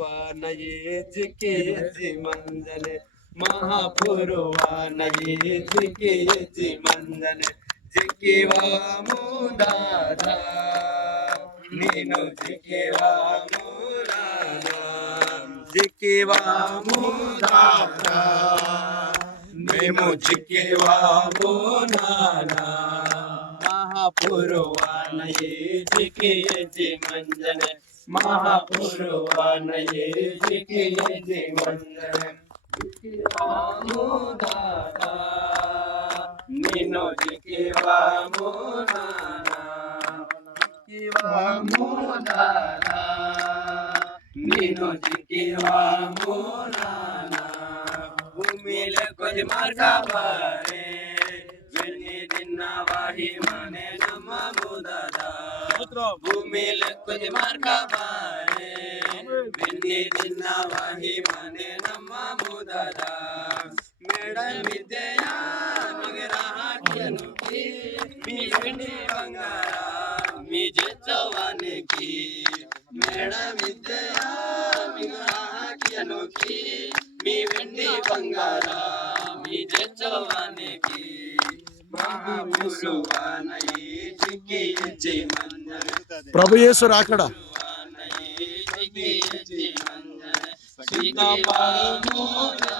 महापुरवान ये जिके मंजन महापुरवान ये जिके मंजन जिकेवा मुदादा नीनु जिकेवा मुरादा जिकेवा मुदादा మేము జికేవాము నానా మహాపురవాన ఏ జికే మంజన మహాపురవాన ఏ జికే మంజన జికేవాము దాదా నిన్ను జికేవాము నానా జికేవాము దాదా నిన్ను జికేవాము నానా భూమిలో కొద్ది మార్గబారే వెన్ని తిన్నవాడి మనే నమ్మము దాదా భూమిలో కొద్ది మార్గబారే వెన్ని తిన్నవాడి మనే నమ్మము దాదా మేడ విద్యా మగరాహట్యను మీ వెండి బంగార మీ జవానికి మేడ విద్యా మగరాహట్యను మీ వెండి బంగార మీ జవానికి మహాపురవాన ఏ జికే మంజన ప్రభు యేసు రాకడ సీతాపరమోదా